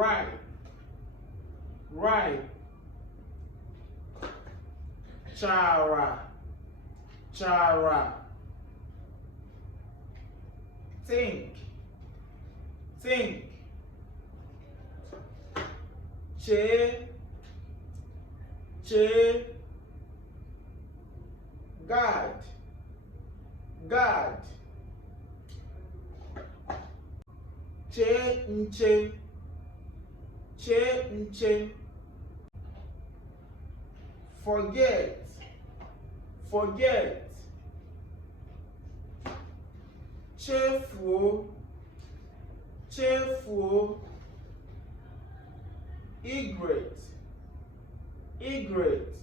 ripe, ripe. Chara, chara. Think, think. Che, che. God, God. Che, nche, che, nche. Forget, forget. Chefuo, chefuo. Egret, egret.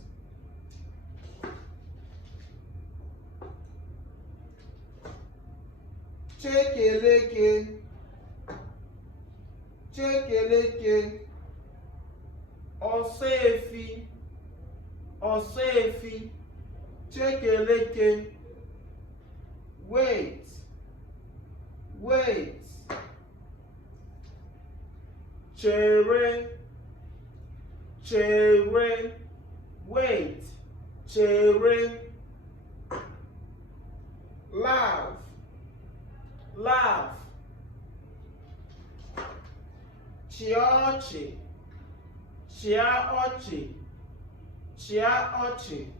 Chekeleke, chekeleke. Ọsọ-efi, ọsọ-efi. Chekeleke. Wait, wait. Chere, chere. Wait, chere. Laugh, laugh. Chịa ọchị, chịa ọchị, chịa ọchị.